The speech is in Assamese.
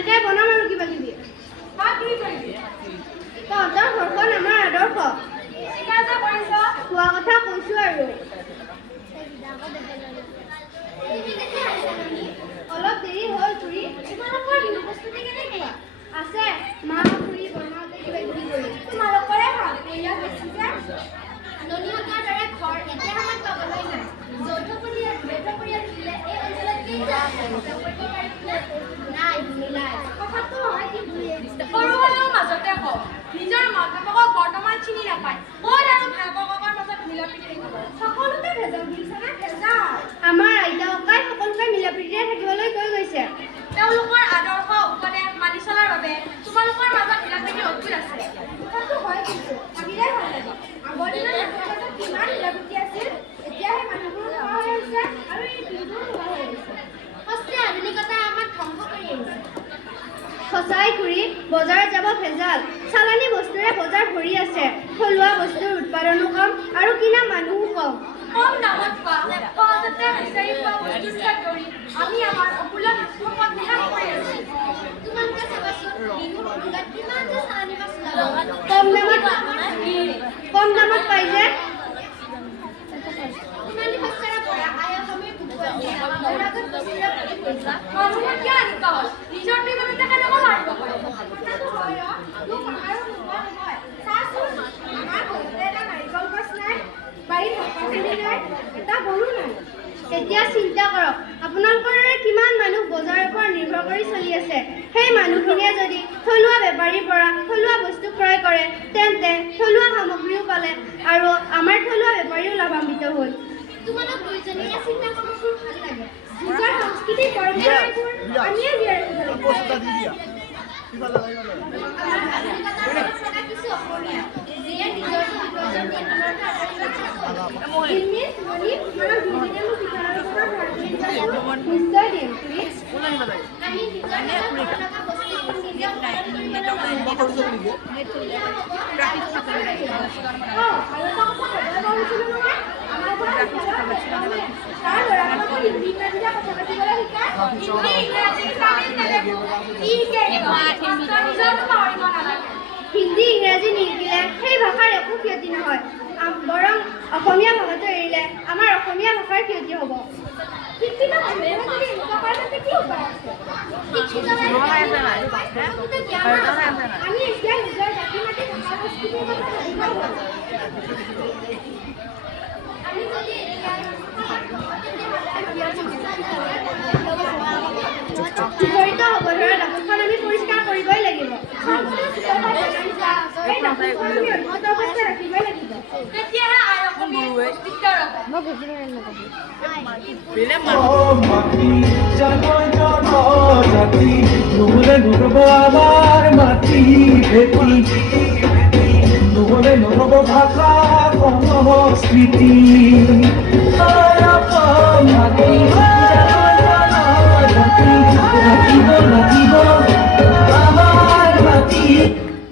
এনেকৈ বনাম আৰু কিবা কিবি। তহঁতৰ ঘৰখন আমাৰ আদৰ্শ। খোৱা কথা কৈছো আৰু। অলপ দেৰি হ'ল খুৰী। তোমালোকৰ বিহু প্ৰস্তুতি কেনেকুৱা? আছে, মা খুৰী বনাওঁতে কিবা কিবি কৰি। তোমালোকৰে ভাল, পৰিয়াল বেছি যে। ননীহঁতৰ দৰে ঘৰ এতিয়া আমাক পাবলৈ নাই। যৌথ পৰিয়াল থাকিলে এই অঞ্চলত নাই মিলাই। কথাটো হয় কি সৰু হ'লেও মাজতে কওঁ, নিজৰ মাক বাপেকক বৰ্তমান চিনি নাপায়। ক'ত আৰু ভাই ককাকৰ মাজত মিলা প্ৰীতি থাকিব? সকলোতে ভেজাল বুজিছানে? ভেজাল। আমাৰ আইতা ককাই সকলোকে মিলা প্ৰীতিৰে থাকিবলৈ কৈ গৈছে। তেওঁলোকৰ আদৰ্শ উপদেশ মানি চলাৰ বাবে তোমালোকৰ মাজত মিলা প্ৰীতিৰ অটুট আছে। কথাটো হয় কিন্তু ভাবিলে ভাল লাগে। আগৰ দিনত মানুহৰ মাজত কিমান মিলা প্ৰীতি আছিল, এতিয়া সেই মানুহবোৰ নোহোৱা হৈ আহিছে আৰু এই বিহুবোৰ নোহোৱা হৈ আহিছে। সঁচাই আধুনিকতাই আমাক ধ্বংস কৰি আহিছে। সঁচাই খুৰী, বজাৰত যাব ভেজাল। চালানী বস্তুৰে বজাৰ ভৰি আছে। থলুৱা বস্তুৰ উৎপাদনো কম আৰু কিনা মানুহো কম। কম দামত পোৱা, সহজতে বিচাৰি পোৱা বস্তুৰ ধৰি আমি আমাৰ অমূল্য সম্পদ বিনাশ কৰি আছো। তোমালোকে চাবাচোন, বিহুৰ উৰুকাত কিমান যে চালানী মাছ কম দামত পাই যে। সোণালী শস্যৰে ভৰা আই অসমীৰ মানুহৰ কিয় এনেকুৱা হ'ল? নিজৰ বিমানতে কেনেকৈ মাৰিব পাৰে? কথাটো হয় ৰ, তোক আমাৰো নোহোৱা নহয়। চাচোন, আমাৰ ঘৰতে এটা নাৰিকল গছ নাই, বাৰীত শাক-পাচলি নাই, এটা গৰু নাই। এতিয়া চিন্তা কৰক, আপোনালোকৰ দৰে কিমান মানুহ বজাৰৰ পৰা নিৰ্ভৰ কৰি চলি আছে। সেই মানুহখিনিয়ে যদি থলুৱা বেপাৰীৰ পৰা থলুৱা বস্তু ক্ৰয় কৰে, তেন্তে থলুৱা সামগ্ৰীও পালে আৰু আমাৰ থলুৱা বেপাৰীও লাভান্বিত হ'ল। তোমালোক দুইজনীয়ে চিন্তা কৰাবোৰ ভাল লাগে। নিজৰ সংস্কৃতি পৰম্পৰাবোৰ আমিয়ে জীয়াই ৰাখিব লাগিব। কিছু অসমীয়া যিয়ে নিজৰ নিশ্চয় দিম। আমি হিন্দী ইংৰাজী নিশিকিলে সেই ভাষাৰ একো ক্ষতি নহয়, বৰং অসমীয়া ভাষাটো এৰিলে আমাৰ অসমীয়া ভাষাৰ ক্ষতি হ'ব। শিক্ষিত মানুহে যদি এনেকুৱা কৰে তাতে কি উপায় আছে? আমি এতিয়া নিজৰ জাতি মাতি ভাষা সংস্কৃতিৰ কথা ভাবিব পাৰোঁ। আমি যদি জড়িত হ'ব ধৰা দাপোনখন আমি পৰিষ্কাৰ কৰিবই লাগিব। নহ'লে নহ'ব ভাষা সংস্কৃতি।